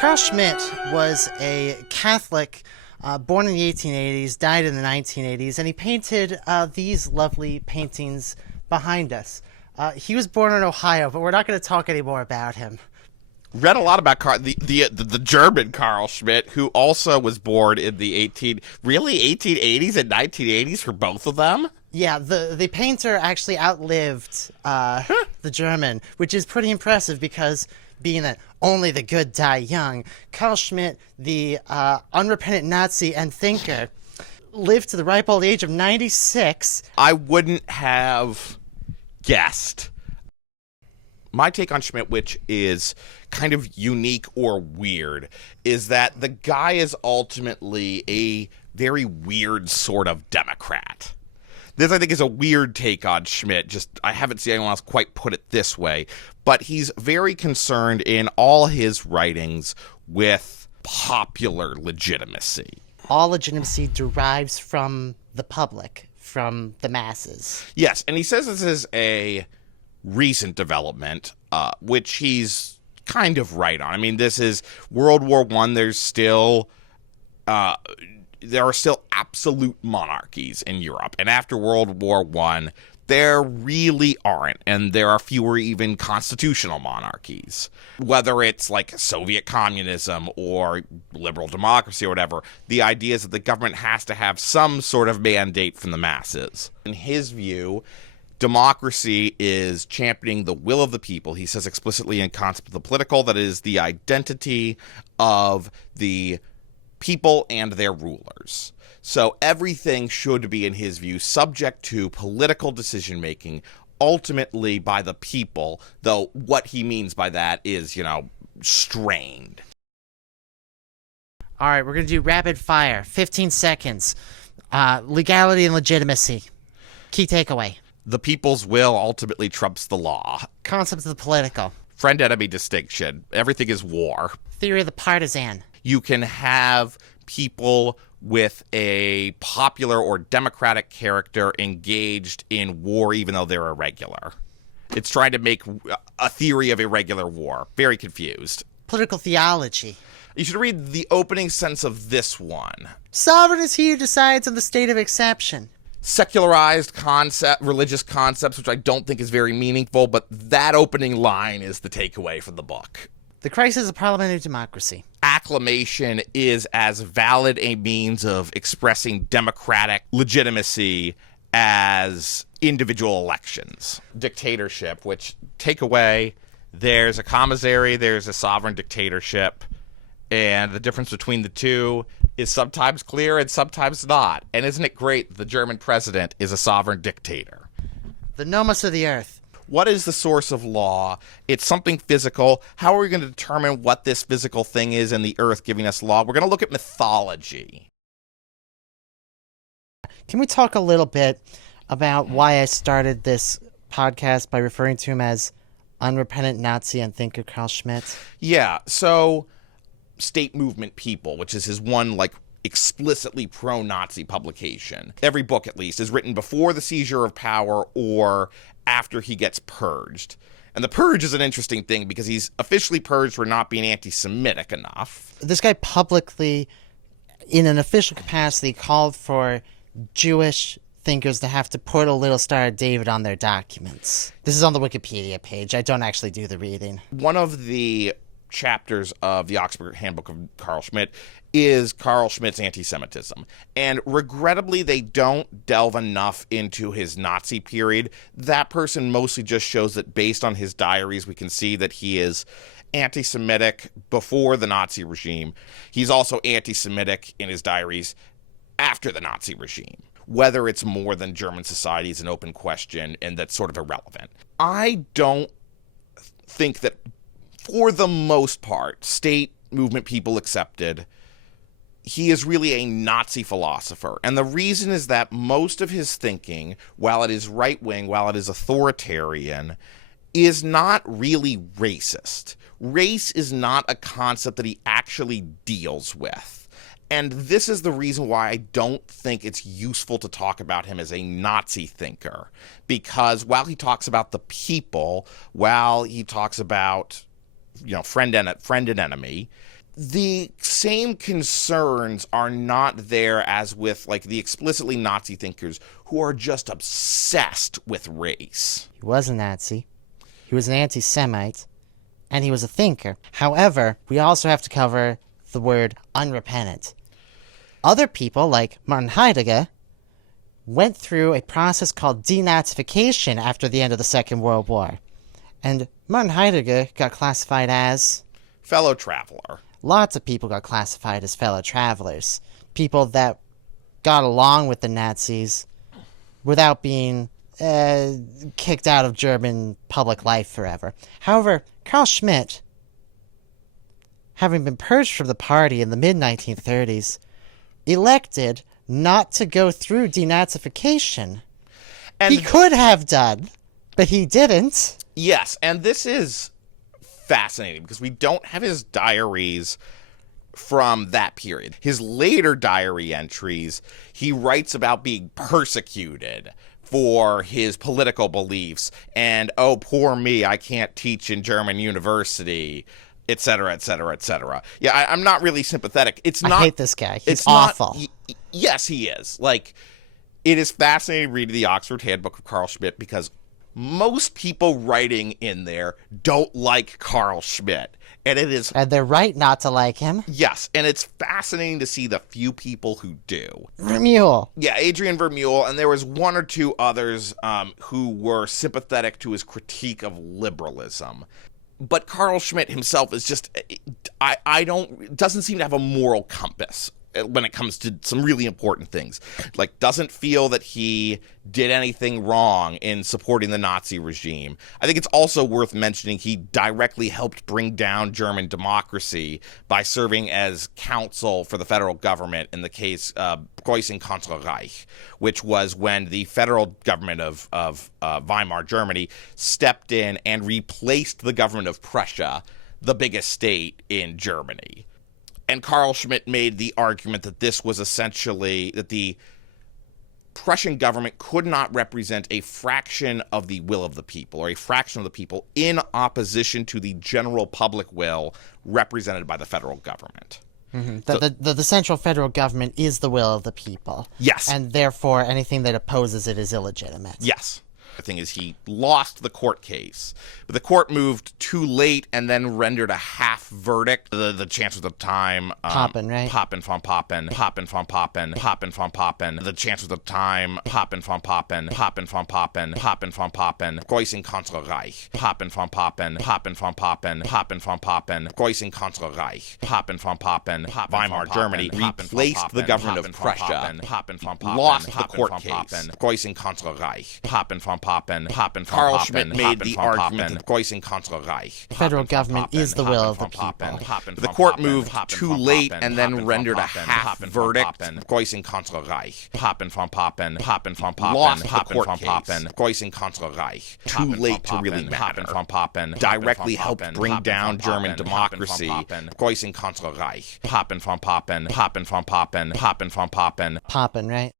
Carl Schmitt was a Catholic born in the 1880s, died in the 1980s, and he painted these lovely paintings behind us. He was born in Ohio, but we're not going to talk anymore about him. Read a lot about the German Carl Schmitt, who also was born in the 1880s and 1980s for both of them? Yeah, the painter actually outlived the German, which is pretty impressive because being that only the good die young, Carl Schmitt, the unrepentant Nazi and thinker, lived to the ripe old age of 96. I wouldn't have guessed. My take on Schmitt, which is kind of unique or weird, is that the guy is ultimately a very weird sort of Democrat. This, I think, is a weird take on Schmitt. Just, I haven't seen anyone else quite put it this way. But he's very concerned in all his writings with popular legitimacy. All legitimacy derives from the public, from the masses. Yes, and he says this is a recent development, which he's kind of right on. I mean, this is World War I. There are still absolute monarchies in Europe. And after World War I, there really aren't. And there are fewer even constitutional monarchies. Whether it's like Soviet communism or liberal democracy or whatever, the idea is that the government has to have some sort of mandate from the masses. In his view, democracy is championing the will of the people. He says explicitly in Concept of the Political that it is the identity of the people and their rulers. So everything should be, in his view, subject to political decision-making, ultimately by the people, though what he means by that is, strained. All right, we're going to do rapid fire. 15 seconds. Legality and legitimacy. Key takeaway. The people's will ultimately trumps the law. Concept of the political. Friend-enemy distinction. Everything is war. Theory of the partisan. You can have people with a popular or democratic character engaged in war even though they're irregular. It's trying to make a theory of irregular war. Very confused. Political theology. You should read the opening sentence of this one. Sovereign is he who decides on the state of exception. Secularized religious concepts, which I don't think is very meaningful, but that opening line is the takeaway from the book. The crisis of parliamentary democracy. Acclamation is as valid a means of expressing democratic legitimacy as individual elections. Dictatorship, which, take away, there's a commissary, there's a sovereign dictatorship, and the difference between the two is sometimes clear and sometimes not. And isn't it great that the German president is a sovereign dictator? The nomos of the earth. What is the source of law? It's something physical. How are we going to determine what this physical thing is in the earth giving us law? We're going to look at mythology. Can we talk a little bit about why I started this podcast by referring to him as unrepentant Nazi and thinker Carl Schmitt? Yeah, so State Movement People, which is his one, explicitly pro-Nazi publication. Every book, at least, is written before the seizure of power or after he gets purged. And the purge is an interesting thing because he's officially purged for not being anti-Semitic enough. This guy publicly, in an official capacity, called for Jewish thinkers to have to put a little Star of David on their documents. This is on the Wikipedia page. I don't actually do the reading. One of the chapters of the Oxford Handbook of Carl Schmitt is Carl Schmitt's anti-Semitism. And regrettably, they don't delve enough into his Nazi period. That person mostly just shows that based on his diaries, we can see that he is anti-Semitic before the Nazi regime. He's also anti-Semitic in his diaries after the Nazi regime. Whether it's more than German society is an open question, and that's sort of irrelevant. I don't think that, for the most part, State Movement People accepted, he is really a Nazi philosopher. And the reason is that most of his thinking, while it is right-wing, while it is authoritarian, is not really racist. Race is not a concept that he actually deals with. And this is the reason why I don't think it's useful to talk about him as a Nazi thinker. Because while he talks about the people, while he talks about, friend and enemy, the same concerns are not there as with, like, the explicitly Nazi thinkers who are just obsessed with race. He was a Nazi. He was an anti-Semite. And he was a thinker. However, we also have to cover the word unrepentant. Other people, like Martin Heidegger, went through a process called denazification after the end of the Second World War. And Martin Heidegger got classified as... fellow traveler. Lots of people got classified as fellow travelers. People that got along with the Nazis without being kicked out of German public life forever. However, Carl Schmitt, having been purged from the party in the mid-1930s, elected not to go through denazification. And he could have done, but he didn't. Yes, and this is fascinating because we don't have his diaries from that period. His later diary entries, he writes about being persecuted for his political beliefs, and, oh, poor me, I can't teach in German university, etc., etc., etc. Yeah, I'm not really sympathetic. I hate this guy. He's awful. Yes, he is. Like, it is fascinating reading the Oxford Handbook of Carl Schmitt because most people writing in there don't like Carl Schmitt. And they're right not to like him. Yes, and it's fascinating to see the few people who do. Vermeule. Yeah, Adrian Vermeule, and there was one or two others who were sympathetic to his critique of liberalism. But Carl Schmitt himself is just, doesn't seem to have a moral compass when it comes to some really important things. Like, doesn't feel that he did anything wrong in supporting the Nazi regime. I think it's also worth mentioning he directly helped bring down German democracy by serving as counsel for the federal government in the case Preußen contra Reich, which was when the federal government of Weimar Germany stepped in and replaced the government of Prussia, the biggest state in Germany. And Carl Schmitt made the argument that this was essentially that the Prussian government could not represent a fraction of the will of the people, or a fraction of the people, in opposition to the general public will represented by the federal government. Mm-hmm. The central federal government is the will of the people. Yes. And therefore, anything that opposes it is illegitimate. Yes. The thing is, he lost the court case, but the court moved too late and then rendered a half verdict. The chancellor at the time, Poppin, right? Poppin von Poppin. The chancellor at the time, Poppin von Poppin. Preußen contra Reich. Poppin von Poppin. Preußen contra Reich. Poppin von Poppin. Weimar Germany replaced the government of Prussia. Lost the court case. Preußen contra Reich. Poppin von Poppin. Carl Schmitt made the argument that Preußen contra Reich. Federal government is the will of the people. The court moved too late and then rendered a half verdict. Preußen contra Reich. Lost the court case. Preußen contra Reich. Too late to really matter. Directly helped bring down German democracy. Preußen contra Reich. Poppin, right?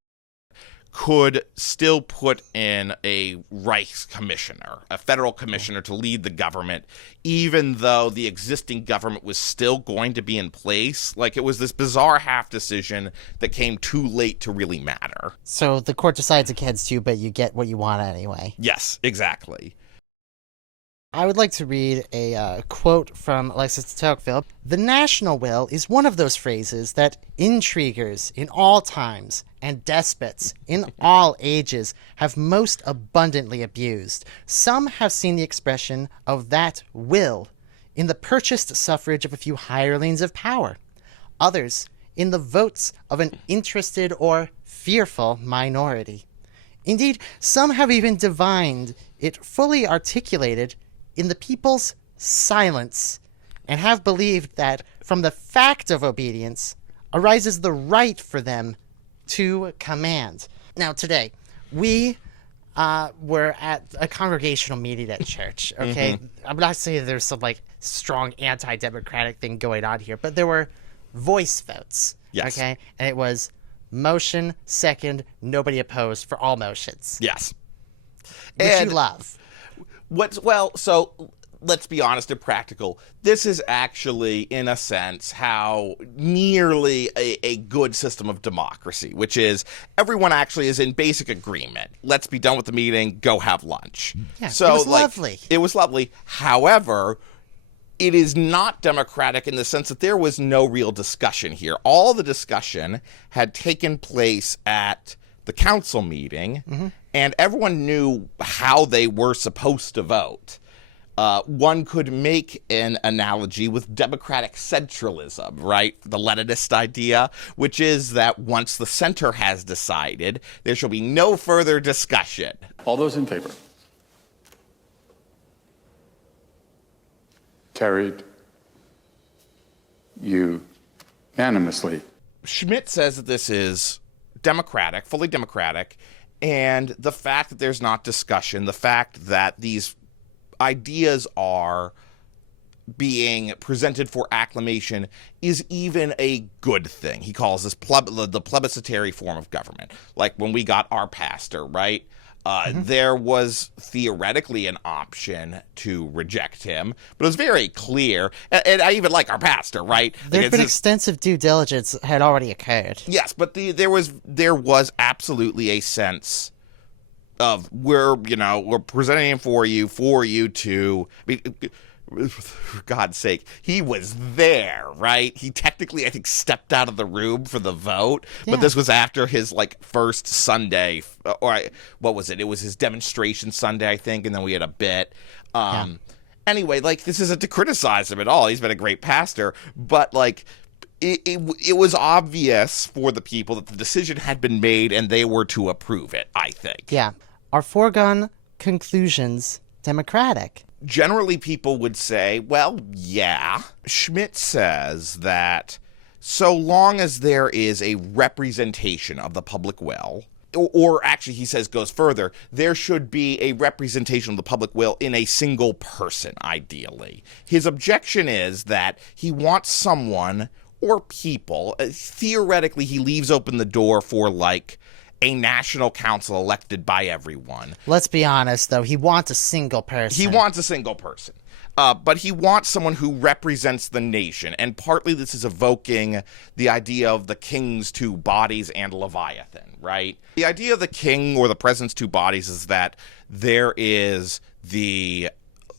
Could still put in a Reichscommissioner, a federal commissioner to lead the government, even though the existing government was still going to be in place. Like, it was this bizarre half decision that came too late to really matter. So the court decides against you, but you get what you want anyway. Yes, exactly. I would like to read a quote from Alexis de Tocqueville. The national will is one of those phrases that intriguers in all times and despots in all ages have most abundantly abused. Some have seen the expression of that will in the purchased suffrage of a few hirelings of power. Others in the votes of an interested or fearful minority. Indeed, some have even divined it fully articulated in the people's silence, and have believed that from the fact of obedience arises the right for them to command. Now, today, we were at a congregational meeting at church, okay? Mm-hmm. I'm not saying there's some, like, strong anti-democratic thing going on here, but there were voice votes, yes. Okay? And it was motion, second, nobody opposed for all motions. Yes. Which you love. So let's be honest and practical, this is actually, in a sense, how nearly a good system of democracy, which is everyone actually is in basic agreement. Let's be done with the meeting, go have lunch. Yeah, so, it was lovely. It was lovely. However, it is not democratic in the sense that there was no real discussion here. All the discussion had taken place at the council meeting, and everyone knew how they were supposed to vote. One could make an analogy with democratic centralism, right? The Leninist idea, which is that once the center has decided, there shall be no further discussion. All those in favor? Carried unanimously. Schmitt says that this is democratic, fully democratic, and the fact that there's not discussion, the fact that these ideas are being presented for acclamation is even a good thing. He calls this the plebiscitary form of government. Like when we got our pastor, right? There was theoretically an option to reject him, but it was very clear. And I even like our pastor, right? There's been extensive due diligence had already occurred. Yes, but there was absolutely a sense of we're presenting him for you to. I mean, for God's sake, he was there, right? He technically, I think, stepped out of the room for the vote, but this was after his first Sunday, or what was it? It was his demonstration Sunday, I think, and then we had a bit. Anyway, this isn't to criticize him at all. He's been a great pastor, but it was obvious for the people that the decision had been made and they were to approve it, I think. Yeah. Are foregone conclusions democratic? Generally, people would say, well, yeah. Schmitt says that so long as there is a representation of the public will, or actually he says goes further, there should be a representation of the public will in a single person, ideally. His objection is that he wants someone or people, theoretically he leaves open the door for a national council elected by everyone. Let's be honest, though. He wants a single person. He wants a single person. But he wants someone who represents the nation. And partly this is evoking the idea of the king's two bodies and Leviathan, right? The idea of the king or the president's two bodies is that there is the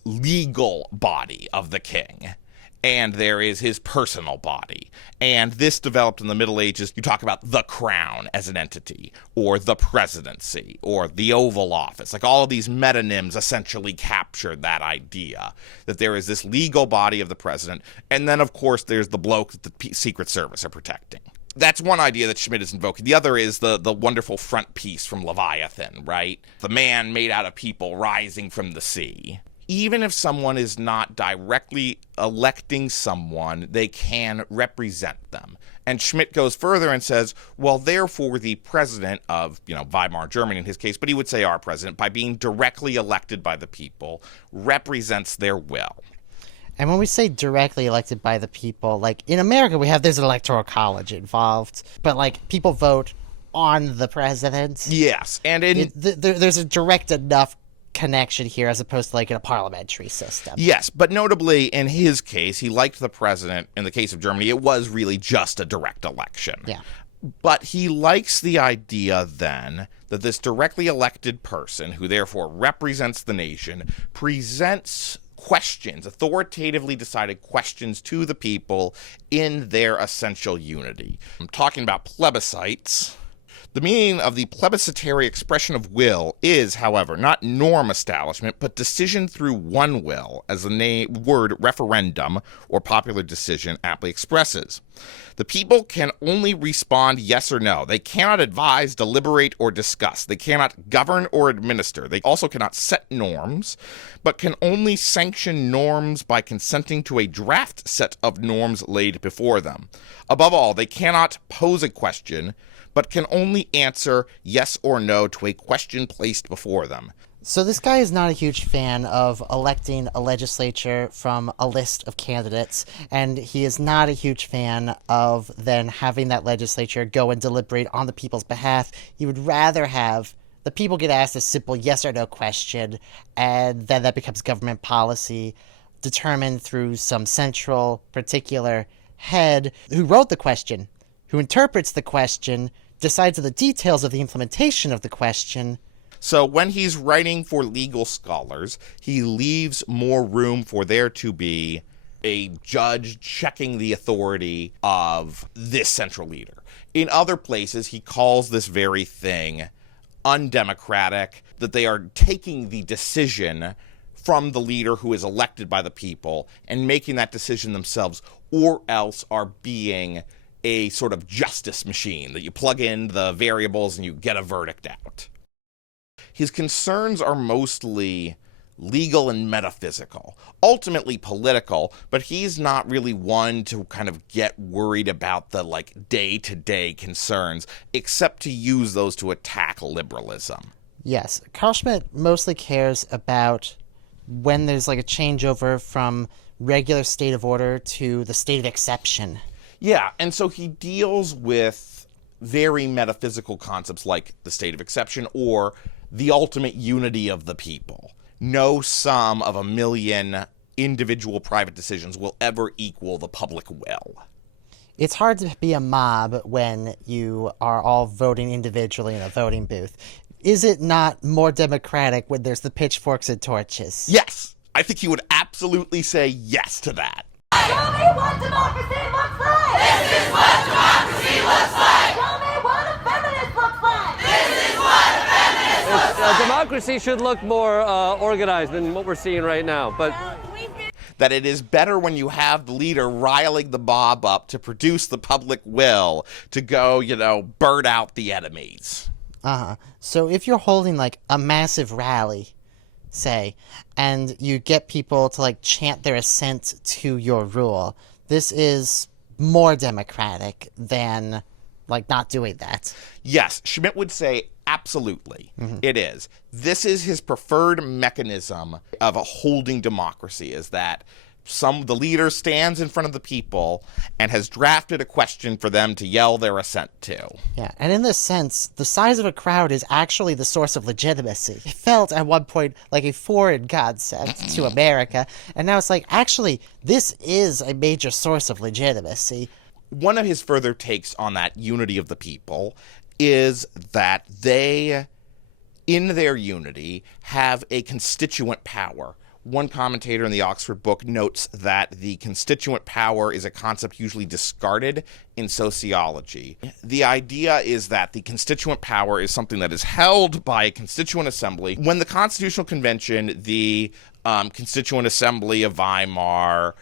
legal body of the king, and there is his personal body. And this developed in the Middle Ages. You talk about the crown as an entity, or the presidency, or the Oval Office. All of these metonyms essentially captured that idea, that there is this legal body of the president, and then, of course, there's the bloke that the Secret Service are protecting. That's one idea that Schmitt is invoking. The other is the wonderful front piece from Leviathan, right? The man made out of people rising from the sea. Even if someone is not directly electing someone, they can represent them. And Schmitt goes further and says, well, therefore, the president of, Weimar Germany in his case, but he would say our president, by being directly elected by the people, represents their will. And when we say directly elected by the people, in America, there's an electoral college involved, but people vote on the president. Yes. And there's a direct enough connection here as opposed to in a parliamentary system. Yes, but notably in his case, he liked the president. In the case of Germany, it was really just a direct election. Yeah. But he likes the idea then that this directly elected person, who therefore represents the nation, presents questions, authoritatively decided questions to the people in their essential unity. I'm talking about plebiscites. The meaning of the plebiscitary expression of will is, however, not norm establishment, but decision through one will, as the word referendum, or popular decision, aptly expresses. The people can only respond yes or no. They cannot advise, deliberate, or discuss. They cannot govern or administer. They also cannot set norms, but can only sanction norms by consenting to a draft set of norms laid before them. Above all, they cannot pose a question, but can only answer yes or no to a question placed before them. So this guy is not a huge fan of electing a legislature from a list of candidates, and he is not a huge fan of then having that legislature go and deliberate on the people's behalf. He would rather have The people get asked a simple yes or no question, and then that becomes government policy determined through some central, particular head who wrote the question, who interprets the question, decides the details of the implementation of the question. So when he's writing for legal scholars, he leaves more room for there to be a judge checking the authority of this central leader. In other places, he calls this very thing undemocratic, that they are taking the decision from the leader who is elected by the people and making that decision themselves, or else are being a sort of justice machine that you plug in the variables and you get a verdict out. His concerns are mostly legal and metaphysical, ultimately political, but he's not really one to kind of get worried about the day-to-day concerns, except to use those to attack liberalism. Yes, Carl Schmitt mostly cares about when there's a changeover from regular state of order to the state of exception. Yeah, and so he deals with very metaphysical concepts like the state of exception or the ultimate unity of the people. No sum of a million individual private decisions will ever equal the public will. It's hard to be a mob when you are all voting individually in a voting booth. Is it not more democratic when there's the pitchforks and torches? Yes, I think he would absolutely say yes to that. Show me what democracy looks like! This is what democracy looks like! Show me what a feminist looks like! This is what a feminist looks like! Democracy should look more organized than what we're seeing right now, but... That it is better when you have the leader riling the mob up to produce the public will to go, bird out the enemies. So if you're holding a massive rally, say, and you get people to chant their assent to your rule, this is more democratic than not doing that. Yes, Schmitt would say absolutely. It is. This is his preferred mechanism of holding democracy, is that the leader stands in front of the people and has drafted a question for them to yell their assent to. Yeah, and in this sense, the size of a crowd is actually the source of legitimacy. It felt at one point like a foreign concept to America, and now it's actually, this is a major source of legitimacy. One of his further takes on that unity of the people is that they, in their unity, have a constituent power. One commentator in the Oxford book notes that the constituent power is a concept usually discarded in sociology. The idea is that the constituent power is something that is held by a constituent assembly. When the Constitutional Convention, the Constituent Assembly of Weimar,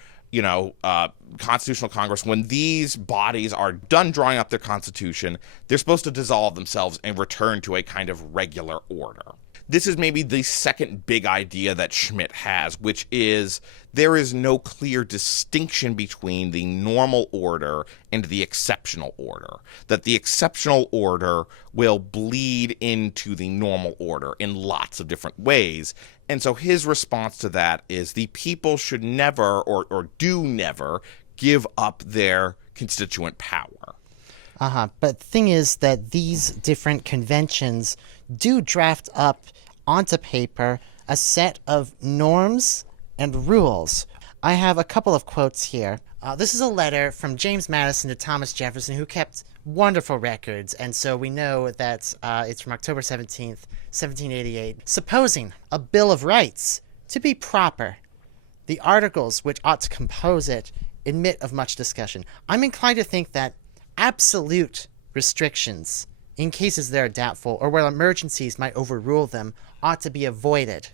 Constitutional Congress, when these bodies are done drawing up their constitution, they're supposed to dissolve themselves and return to a kind of regular order. This is maybe the second big idea that Schmitt has, which is there is no clear distinction between the normal order and the exceptional order, that the exceptional order will bleed into the normal order in lots of different ways. And so his response to that is the people should never or do never give up their constituent power. But the thing is that these different conventions do draft up onto paper a set of norms and rules. I have a couple of quotes here. This is a letter from James Madison to Thomas Jefferson, who kept wonderful records, and so we know that it's from October 17th, 1788. Supposing a Bill of Rights to be proper, the articles which ought to compose it admit of much discussion. I'm inclined to think that absolute restrictions, in cases that are doubtful or where emergencies might overrule them, ought to be avoided.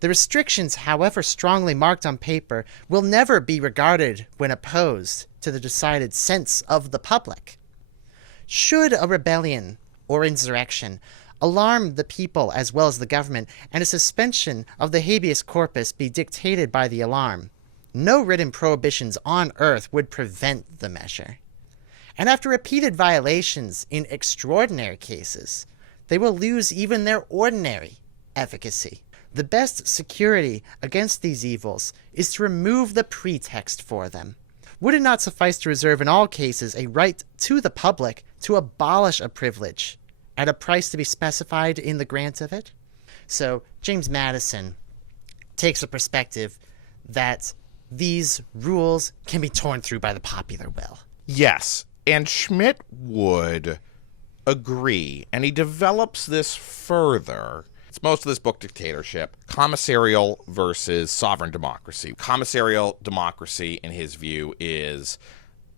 The restrictions, however strongly marked on paper, will never be regarded when opposed to the decided sense of the public. Should a rebellion or insurrection alarm the people as well as the government, and a suspension of the habeas corpus be dictated by the alarm, no written prohibitions on earth would prevent the measure. And after repeated violations in extraordinary cases, they will lose even their ordinary efficacy. The best security against these evils is to remove the pretext for them. Would it not suffice to reserve in all cases a right to the public to abolish a privilege at a price to be specified in the grant of it. So James Madison takes a perspective that these rules can be torn through by the popular will. Yes, and Schmitt would agree, and he develops this further. It's most of this book, Dictatorship, commissarial versus sovereign democracy. Commissarial democracy, in his view, is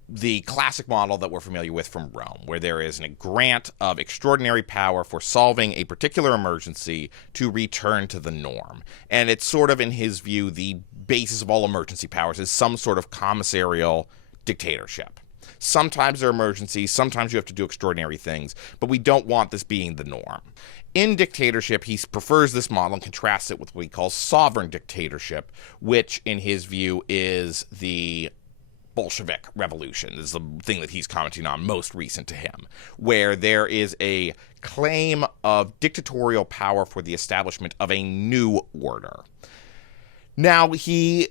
the classic model that we're familiar with from Rome, where there is a grant of extraordinary power for solving a particular emergency to return to the norm. And it's sort of, in his view, the basis of all emergency powers is some sort of commissarial dictatorship. Sometimes there are emergencies, sometimes you have to do extraordinary things, but we don't want this being the norm. In dictatorship, he prefers this model and contrasts it with what he calls sovereign dictatorship, which, in his view, is the Bolshevik Revolution. This is the thing that he's commenting on most recent to him, where there is a claim of dictatorial power for the establishment of a new order. Now, he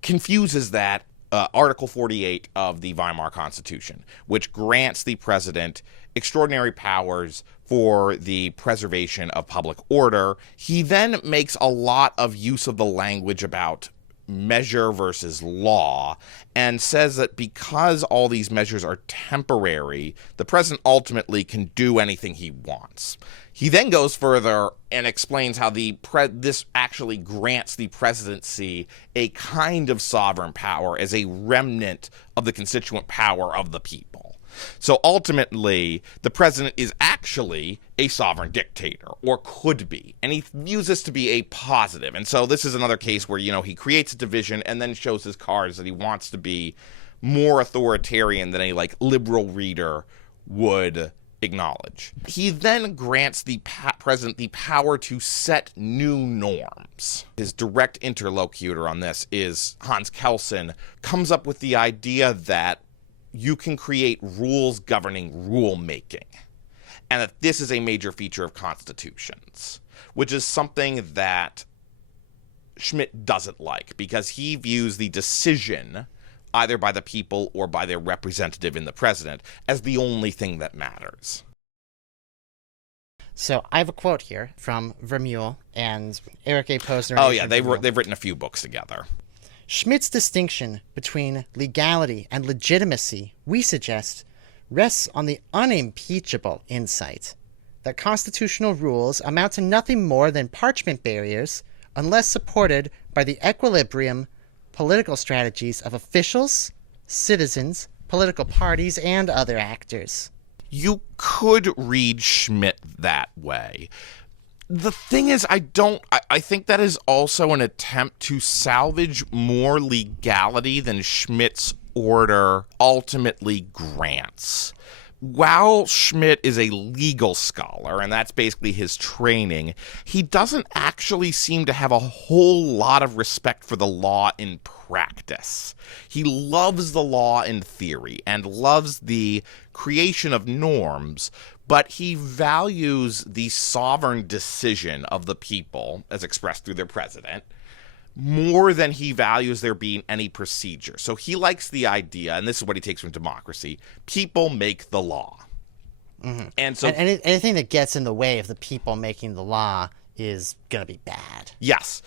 confuses that Article 48 of the Weimar Constitution, which grants the president extraordinary powers for the preservation of public order. He then makes a lot of use of the language about measure versus law and says that because all these measures are temporary, the president ultimately can do anything he wants. He then goes further and explains how this actually grants the presidency a kind of sovereign power as a remnant of the constituent power of the people. So ultimately, the president is actually a sovereign dictator, or could be, and he views this to be a positive. And so this is another case where, he creates a division and then shows his cards that he wants to be more authoritarian than a liberal reader would acknowledge. He then grants the president the power to set new norms. His direct interlocutor on this is Hans Kelsen, comes up with the idea that you can create rules governing rule-making, and that this is a major feature of constitutions, which is something that Schmitt doesn't like, because he views the decision, either by the people or by their representative in the president, as the only thing that matters. So I have a quote here from Vermeule and Eric A. Posner. Oh yeah, they've written a few books together. Schmitt's distinction between legality and legitimacy, we suggest, rests on the unimpeachable insight that constitutional rules amount to nothing more than parchment barriers unless supported by the equilibrium political strategies of officials, citizens, political parties, and other actors. You could read Schmitt that way. The thing is, I think that is also an attempt to salvage more legality than Schmitt's order ultimately grants. While Schmitt is a legal scholar, and that's basically his training, he doesn't actually seem to have a whole lot of respect for the law in practice. He loves the law in theory and loves the creation of norms, but he values the sovereign decision of the people, as expressed through their president, more than he values there being any procedure. So he likes the idea, and this is what he takes from democracy, people make the law. Mm-hmm. And so anything that gets in the way of the people making the law is going to be bad. Yes.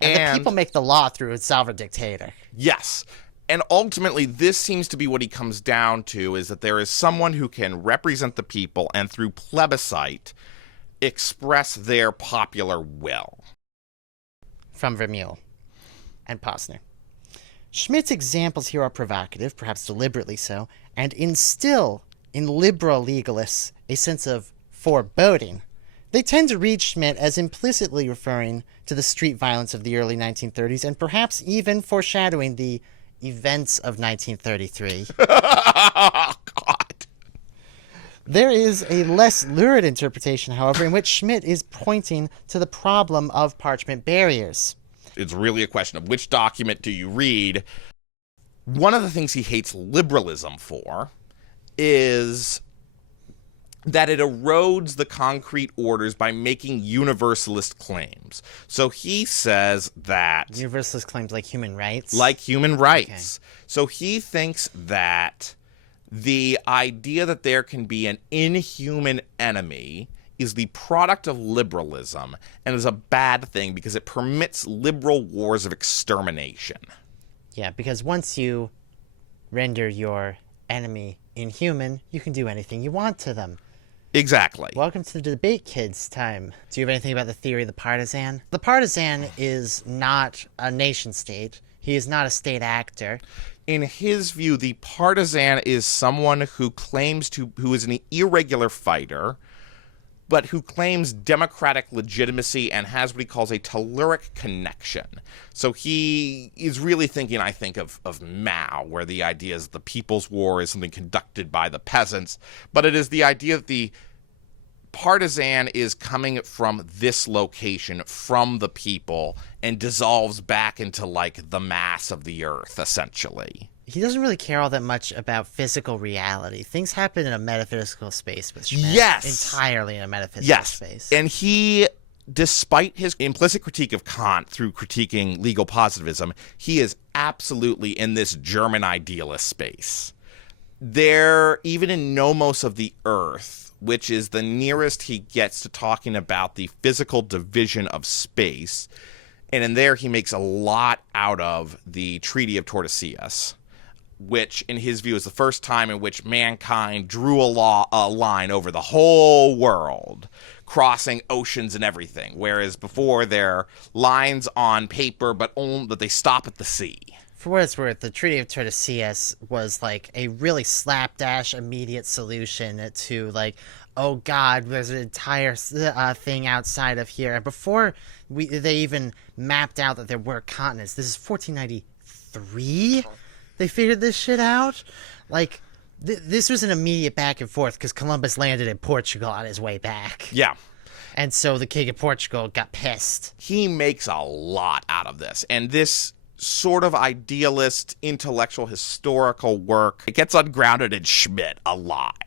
And the people make the law through a sovereign dictator. Yes. And ultimately, this seems to be what he comes down to, is that there is someone who can represent the people and through plebiscite express their popular will. From Vermeule and Posner. Schmitt's examples here are provocative, perhaps deliberately so, and instill in liberal legalists a sense of foreboding. They tend to read Schmitt as implicitly referring to the street violence of the early 1930s and perhaps even foreshadowing the events of 1933. God. There is a less lurid interpretation, however, in which Schmitt is pointing to the problem of parchment barriers. It's really a question of which document do you read. One of the things he hates liberalism for is that it erodes the concrete orders by making universalist claims. So he says that... Universalist claims like human rights? Like human rights. Okay. So he thinks that The idea that there can be an inhuman enemy is the product of liberalism and is a bad thing because it permits liberal wars of extermination. Yeah, because once you render your enemy inhuman, you can do anything you want to them. Exactly. Welcome to the debate kids time. Do you have anything about the theory of the partisan? The partisan is not a nation state. He is not a state actor. In his view, the partisan is someone who is an irregular fighter, but who claims democratic legitimacy and has what he calls a telluric connection. So he is really thinking, I think, of Mao, where the idea is the People's War is something conducted by the peasants, but it is the idea that the partisan is coming from this location, from the people, and dissolves back into, like, the mass of the earth, essentially. He doesn't really care all that much about physical reality. Things happen in a metaphysical space with Schmitt. Yes. Entirely in a metaphysical space. And he, despite his implicit critique of Kant through critiquing legal positivism, he is absolutely in this German idealist space. There, even in Nomos of the Earth, which is the nearest he gets to talking about the physical division of space, and in there he makes a lot out of the Treaty of Tordesillas, which, in his view, is the first time in which mankind drew a line over the whole world, crossing oceans and everything, whereas before they're lines on paper, but they stop at the sea. For what it's worth, the Treaty of Tordesillas was like a really slapdash immediate solution to, like, oh God, there's an entire thing outside of here. And before they even mapped out that there were continents, this is 1493. They figured this shit out. Like, this was an immediate back and forth because Columbus landed in Portugal on his way back. Yeah. And so the King of Portugal got pissed. He makes a lot out of this. And this sort of idealist, intellectual, historical work, it gets ungrounded in Schmitt a lot.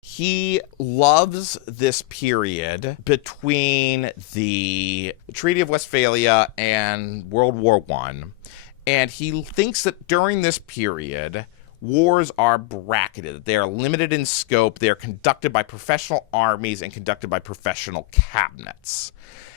He loves this period between the Treaty of Westphalia and World War I, and he thinks that during this period, wars are bracketed. They are limited in scope. They are conducted by professional armies and conducted by professional cabinets.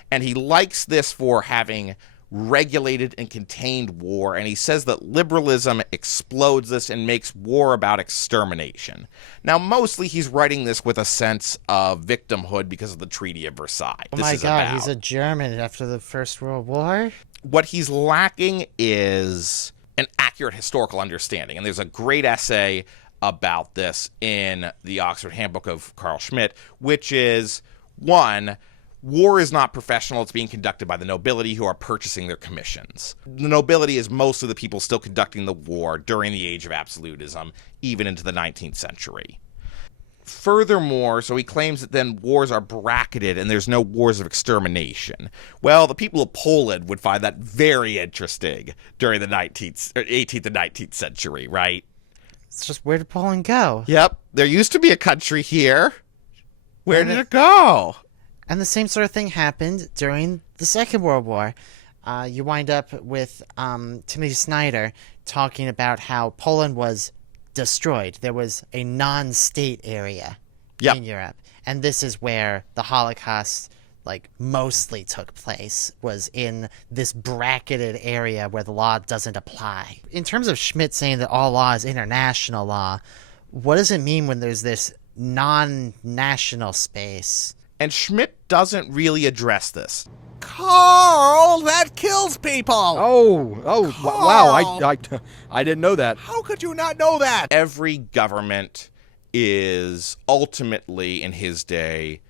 And he likes this for having regulated and contained war, and he says that liberalism explodes this and makes war about extermination. Now, mostly he's writing this with a sense of victimhood because of the Treaty of Versailles. Oh my God, he's a German after the First World War? What he's lacking is an accurate historical understanding, and there's a great essay about this in the Oxford Handbook of Carl Schmitt, which is, one, war is not professional. It's being conducted by the nobility who are purchasing their commissions. The nobility is mostly the people still conducting the war during the age of absolutism, even into the 19th century. Furthermore, so he claims that then wars are bracketed and there's no wars of extermination. Well, the people of Poland would find that very interesting during the 18th and 19th century, right? It's just, where did Poland go? Yep. There used to be a country here. Where did it go? And the same sort of thing happened during the Second World War. You wind up with Timothy Snyder talking about how Poland was destroyed. There was a non-state area in Europe. And this is where the Holocaust, like, mostly took place, was in this bracketed area where the law doesn't apply. In terms of Schmitt saying that all law is international law, what does it mean when there's this non-national space? And Schmitt doesn't really address this. Carl, that kills people! Wow, I didn't know that. How could you not know that? Every government is ultimately, in his day,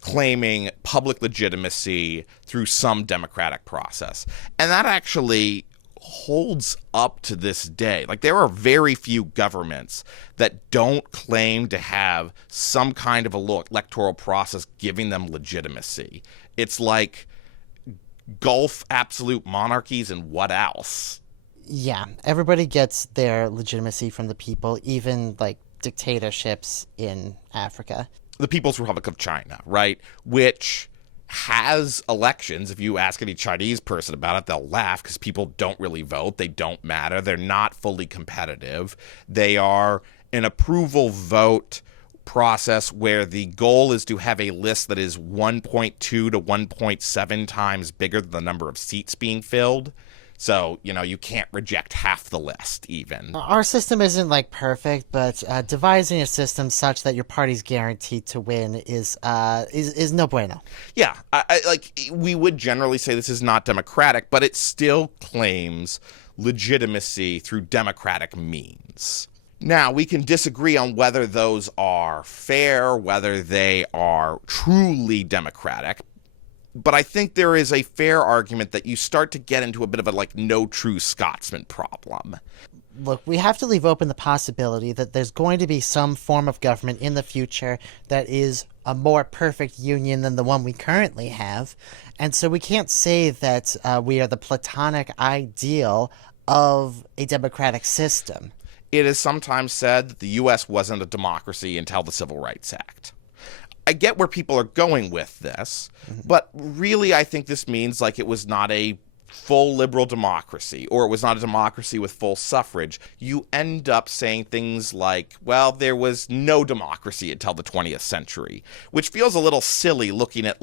claiming public legitimacy through some democratic process. And that actually holds up to this day. Like, there are very few governments that don't claim to have some kind of electoral process giving them legitimacy. It's like Gulf absolute monarchies and what else? Yeah, everybody gets their legitimacy from the people, even, like, dictatorships in Africa. The People's Republic of China, right? Which has elections. If you ask any Chinese person about it, they'll laugh because people don't really vote. They don't matter. They're not fully competitive. They are an approval vote process where the goal is to have a list that is 1.2 to 1.7 times bigger than the number of seats being filled. So, you can't reject half the list even. Our system isn't perfect, but devising a system such that your party's guaranteed to win is no bueno. Yeah, we would generally say this is not democratic, but it still claims legitimacy through democratic means. Now, we can disagree on whether those are fair, whether they are truly democratic, but I think there is a fair argument that you start to get into a bit of a no true Scotsman problem. Look, we have to leave open the possibility that there's going to be some form of government in the future that is a more perfect union than the one we currently have. And so we can't say that we are the platonic ideal of a democratic system. It is sometimes said that the U.S. wasn't a democracy until the Civil Rights Act. I get where people are going with this, but really I think this means it was not a full liberal democracy, or it was not a democracy with full suffrage. You end up saying things like, well, there was no democracy until the 20th century, which feels a little silly looking at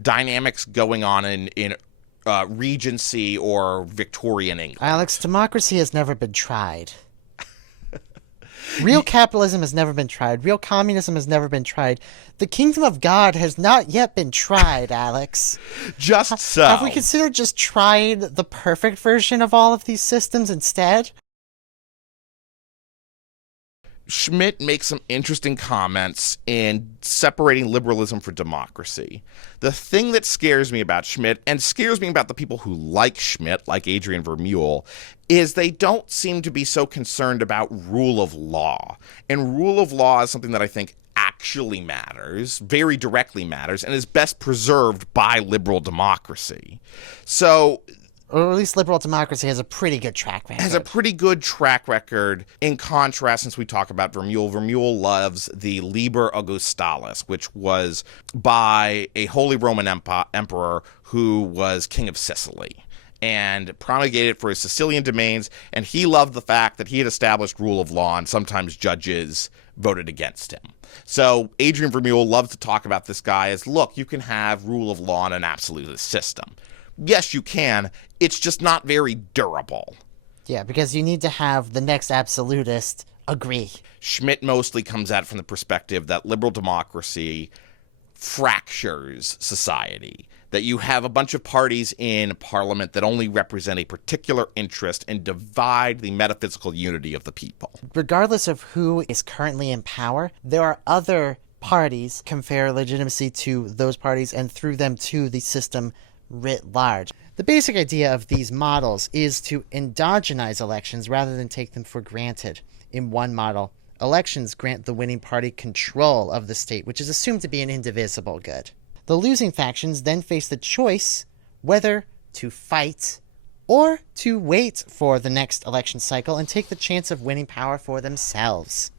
dynamics going on in Regency or Victorian England. Alex, democracy has never been tried. Real capitalism has never been tried. Real communism has never been tried. The kingdom of God has not yet been tried, Alex. Just so. Have we considered just trying the perfect version of all of these systems instead? Schmitt makes some interesting comments in separating liberalism from democracy. The thing that scares me about Schmitt, and scares me about the people who like Schmitt, like Adrian Vermeule, is they don't seem to be so concerned about rule of law. And rule of law is something that I think actually matters, very directly matters, and is best preserved by liberal democracy. So... or at least liberal democracy has a pretty good track record. Has a pretty good track record. In contrast, since we talk about Vermeule, Vermeule loves the Liber Augustalis, which was by a Holy Roman Emperor who was king of Sicily and promulgated for his Sicilian domains, and he loved the fact that he had established rule of law, and sometimes judges voted against him. So Adrian Vermeule loves to talk about this guy as, look, you can have rule of law in an absolutist system. Yes, you can. It's just not very durable. Yeah, because you need to have the next absolutist agree. Schmitt mostly comes at it from the perspective that liberal democracy fractures society, that you have a bunch of parties in parliament that only represent a particular interest and divide the metaphysical unity of the people. Regardless of who is currently in power, there are other parties confer legitimacy to those parties and through them to the system writ large. The basic idea of these models is to endogenize elections rather than take them for granted. In one model, elections grant the winning party control of the state, which is assumed to be an indivisible good. The losing factions then face the choice whether to fight or to wait for the next election cycle and take the chance of winning power for themselves.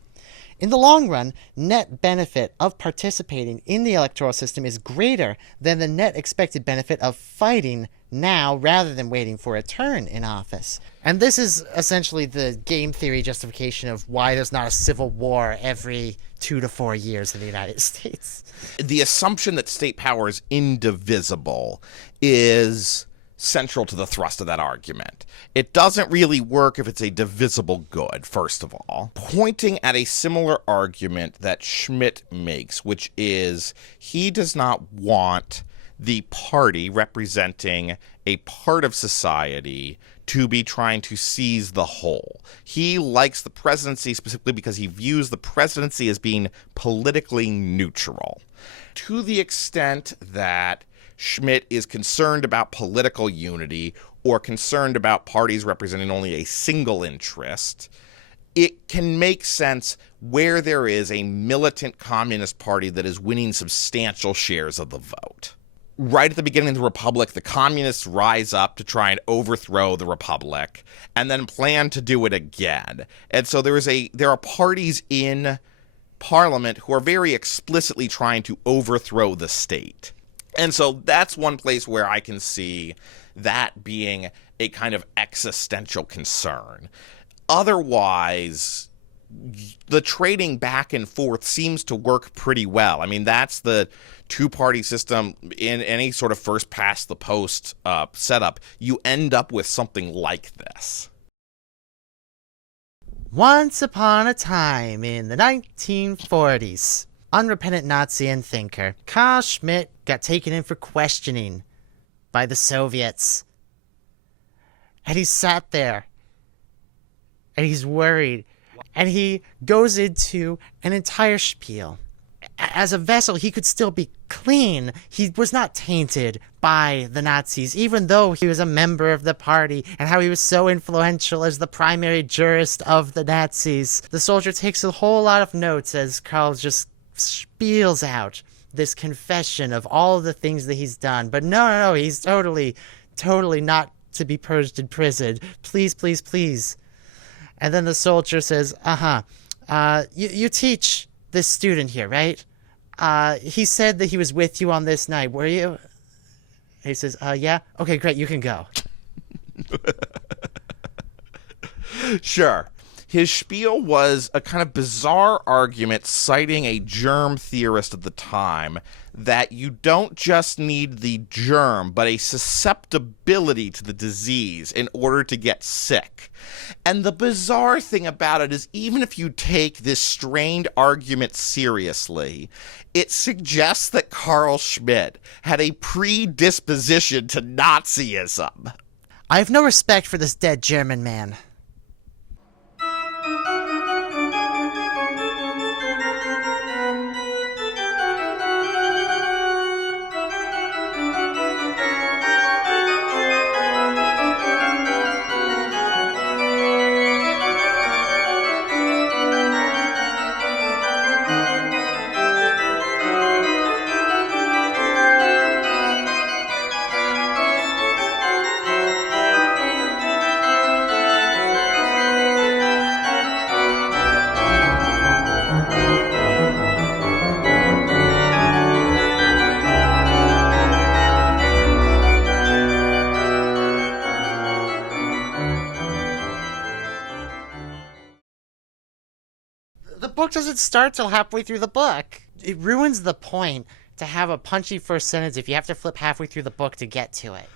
In the long run, net benefit of participating in the electoral system is greater than the net expected benefit of fighting now rather than waiting for a turn in office. And this is essentially the game theory justification of why there's not a civil war every 2 to 4 years in the United States. The assumption that state power is indivisible is central to the thrust of that argument. It doesn't really work if it's a divisible good, first of all. Pointing at a similar argument that Schmitt makes, which is he does not want the party representing a part of society to be trying to seize the whole. He likes the presidency specifically because he views the presidency as being politically neutral. To the extent that Schmitt is concerned about political unity or concerned about parties representing only a single interest, it can make sense where there is a militant communist party that is winning substantial shares of the vote. Right at the beginning of the Republic, the communists rise up to try and overthrow the Republic and then plan to do it again. And so there are parties in Parliament who are very explicitly trying to overthrow the state. And so that's one place where I can see that being a kind of existential concern. Otherwise, the trading back and forth seems to work pretty well. I mean, that's the two-party system in any sort of first past the post setup. You end up with something like this. Once upon a time in the 1940s, unrepentant Nazi and thinker Carl Schmitt got taken in for questioning by the Soviets. And he sat there, and he's worried, and he goes into an entire spiel. As a vessel, he could still be clean. He was not tainted by the Nazis, even though he was a member of the party, and how he was so influential as the primary jurist of the Nazis. The soldier takes a whole lot of notes as Carl just spiels out this confession of all of the things that he's done. But no, he's totally not to be purged in prison. Please, please, please. And then the soldier says, you teach this student here, right? He said that he was with you on this night, were you? And he says, yeah? Okay, great, you can go. Sure. His spiel was a kind of bizarre argument citing a germ theorist at the time that you don't just need the germ, but a susceptibility to the disease in order to get sick. And the bizarre thing about it is, even if you take this strained argument seriously, it suggests that Carl Schmitt had a predisposition to Nazism. I have no respect for this dead German man. The book doesn't start till halfway through the book. It ruins the point to have a punchy first sentence if you have to flip halfway through the book to get to it.